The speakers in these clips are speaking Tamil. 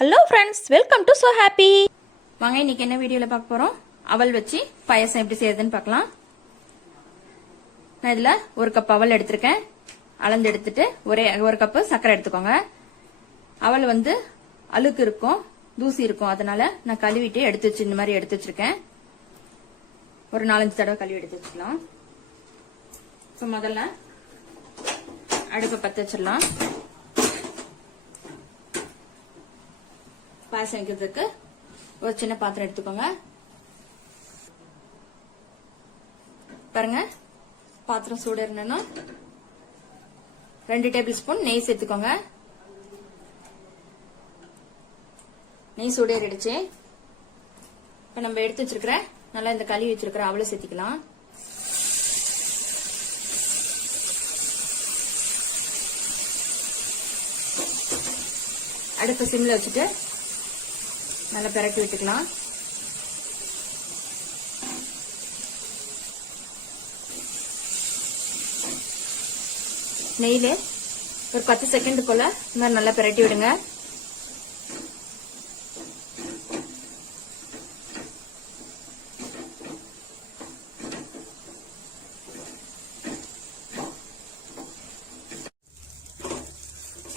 Hello friends, welcome to so happy. வாங்க இன்னைக்கு என்ன வீடியோல பார்க்க போறோம். அவல் வச்சு பாயசம் எப்படி செய்யறதுன்னு பார்க்கலாம். நான் இதுல ஒரு கப் அவல் எடுத்திருக்கேன். அளந்து எடுத்துட்டு ஒரு கப் சர்க்கரை எடுத்துக்கோங்க. அவல் அழுக்கு இருக்கும், தூசி இருக்கும், அதனால நான் கழுவிட்டு எடுத்து வச்சு இந்த மாதிரி எடுத்து வச்சிருக்கேன். ஒரு 4-5 தடவை கழுவி எடுத்து வச்சுக்கலாம். இப்போ முதல்ல அடுப்பை பற்ற வச்சிடலாம். பாயசம் வைக்கிறதுக்கு ஒரு சின்ன பாத்திரம் எடுத்துக்கோங்க. பாருங்க, பாத்திரம் சூடு இருந்தேன்னா 2 டேபிள் ஸ்பூன் நெய் சேர்த்துக்கோங்க. நெய் சூடு ஏறிடுச்சு. இப்ப நம்ம எடுத்து வச்சிருக்கிற நல்லா இந்த கழுவி வச்சிருக்கிற அவளை சேர்த்திக்கலாம். அடுத்த சிம்ல வச்சுட்டு நல்லா பிரட்டி விட்டுக்கலாம். நெய்ல ஒரு 10 செகண்ட் போல இந்த மாதிரி நல்லா பிரட்டி விடுங்க.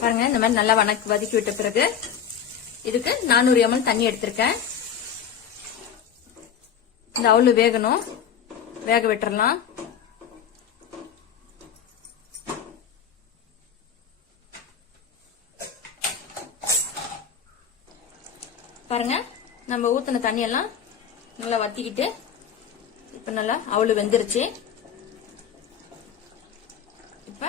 பாருங்க, இந்த மாதிரி நல்லா வதக்கி விட்ட பிறகு இதுக்கு 400 ml தண்ணி எடுத்திருக்கேன். இந்த அவலு வேகணும், வேக விட்டுறலாம். பாருங்க, நம்ம ஊத்தின தண்ணி எல்லாம் நல்லா வத்திக்கிட்டு இப்ப நல்லா அவலு வெந்துருச்சு. இப்ப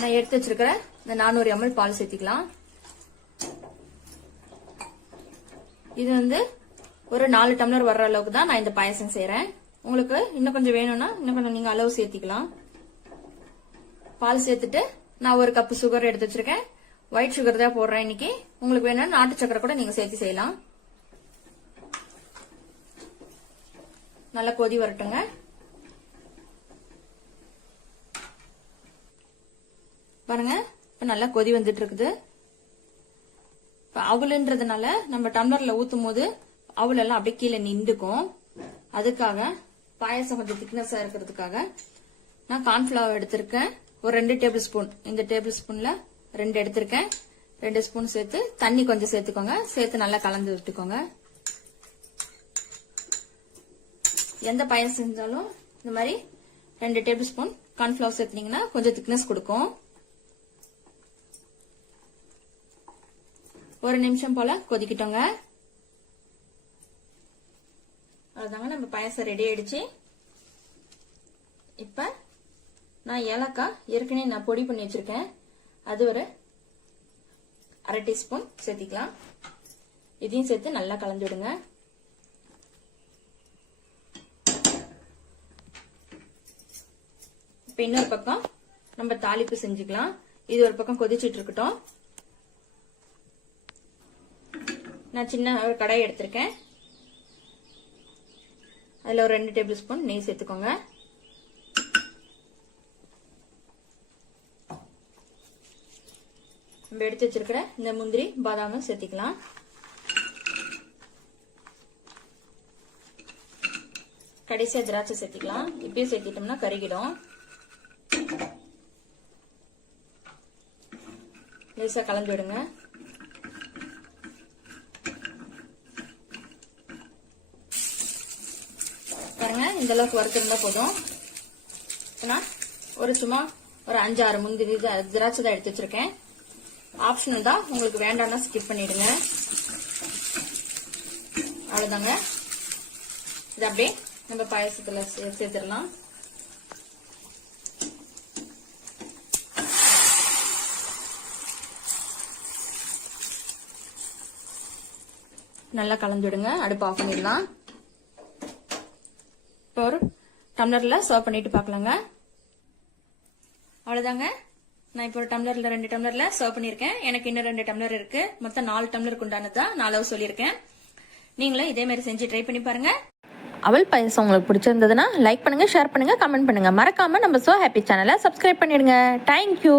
நான் எடுத்து வச்சிருக்கிற இந்த 400 ml பால் சேர்த்திக்கலாம். இது ஒரு 4 டம்ளர் வர்ற அளவுக்கு தான் நான் இந்த பாயசம் செய்யறேன். உங்களுக்கு இன்னும் கொஞ்சம் வேணும்னா இன்னும் கொஞ்சம் நீங்க அளவு சேர்த்திக்கலாம். பால் சேர்த்துட்டு நான் ஒரு கப் சுகர் எடுத்து வச்சிருக்கேன். ஒயிட் சுகர் தான் போடுறேன் இன்னைக்கு. உங்களுக்கு வேணும்னா நாட்டு சக்கரை கூட நீங்க சேர்த்து செய்யலாம். நல்லா கொதி வரட்டுங்க. பாருங்க, இப்ப நல்லா கொதி வந்துட்டு இருக்குது. அவலுன்றதுனால நம்ம டம்ளர்ல ஊத்தும் போது அவல் எல்லாம் அப்படியே கீழே நின்றுக்கும். அதுக்காக பாயசம் கொஞ்சம் திக்னஸா இருக்கிறதுக்காக நான் கார்ன்ஃபிளவர் எடுத்திருக்கேன். ஒரு 2 டேபிள் ஸ்பூன், இந்த டேபிள் ஸ்பூன்ல 2 எடுத்திருக்கேன். 2 ஸ்பூன் சேர்த்து தண்ணி கொஞ்சம் சேர்த்துக்கோங்க. சேர்த்து நல்லா கலந்து விட்டுக்கோங்க. எந்த பாயசம் செஞ்சாலும் இந்த மாதிரி 2 டேபிள் ஸ்பூன் கார்ன்ஃபிளவர் சேர்த்தீங்கன்னா கொஞ்சம் திக்னஸ் கொடுக்கும். ஒரு நிமிஷம் போல கொதிக்கிட்டோங்க. அவ்வளவுதாங்க, நம்ம பாயசம் ரெடி ஆயிடுச்சு. இப்ப நான் ஏலக்காய் ஏற்கனவே நான் பொடி பண்ணி வச்சிருக்கேன். அது ஒரு 1/2 டீஸ்பூன் சேர்த்திக்கலாம். இதையும் சேர்த்து நல்லா கலந்து விடுங்க. இப்ப இன்னொரு பக்கம் நம்ம தாளிப்பு செஞ்சுக்கலாம். இது ஒரு பக்கம் கொதிச்சிட்டு இருக்கட்டும். நான் சின்ன ஒரு கடாய் எடுத்திருக்கேன். அதுல ஒரு 2 டேபிள் ஸ்பூன் நெய் சேர்த்துக்கோங்க. நம்ம எடுத்து வச்சிருக்கிற இந்த முந்திரி பாதாமும் சேர்த்திக்கலாம். கடைசியா திராட்சை சேர்த்திக்கலாம். இப்பயே சேர்த்திட்டோம்னா கருகிடும். லேசா கலந்து விடுங்க. பாருங்க, இந்த அளவுக்கு வறுத்திருந்தா போதும். நான் சும்மா ஒரு 5-6 முந்திரி திராட்சை தான் எடுத்து வச்சிருக்கேன். ஆப்ஷனல் தான், உங்களுக்கு வேண்டாம்னா ஸ்கிப் பண்ணிடுங்க. அவ்வளவுதாங்க. இது அப்படியே நம்ம பாயசத்துல சேர்த்துடலாம். நல்லா கலந்துடுங்க. அடுப்பு ஆஃப் பண்ணிடலாம். ஒரு டம்ளர்ல சர்வ் பண்ணிட்டு பாக்கலாங்க. அவ்வளவுதாங்க. நான் இப்போ ஒரு டம்ளர்ல 2 டம்ளர்ல சர்வ் பண்ணிருக்கேன். எனக்கு இன்னும் 2 டம்ளர் இருக்கு. மொத்தம் 4 டம்ளருக்கு உண்டானதான் நான் அளவு சொல்லியிருக்கேன். நீங்களும் இதே மாதிரி செஞ்சு ட்ரை பண்ணி பாருங்க. அவல் பாயசம் உங்களுக்கு பிடிச்சிருந்ததுன்னா லைக் பண்ணுங்க, ஷேர் பண்ணுங்க, கமெண்ட் பண்ணுங்க. மறக்காம நம்ம சோ ஹாப்பி சேனலை சப்ஸ்கிரைப் பண்ணிடுங்க. தேங்க்யூ.